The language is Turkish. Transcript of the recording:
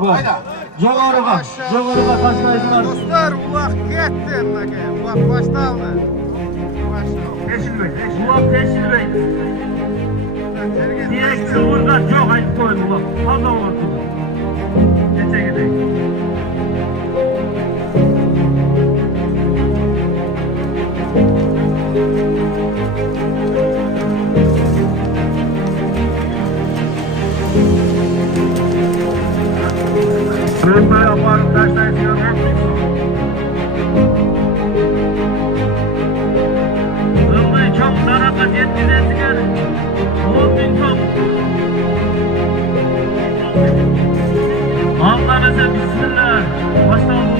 var. Joğarıga taşlayıcılar. Dostlar ulak gitti emmege. Ulak baştaldı. Teşil Bey. Ulak Teşil Bey. Diyek kıvırda çok ayıp koyun ulak. Fazla ortada. Geçe gidelim. Ben böyle yaparım taşlayıcılar. Ömrü çok sarakat yetkizesidir. 10.000 çok. Allah'ınıza bismillah. Başta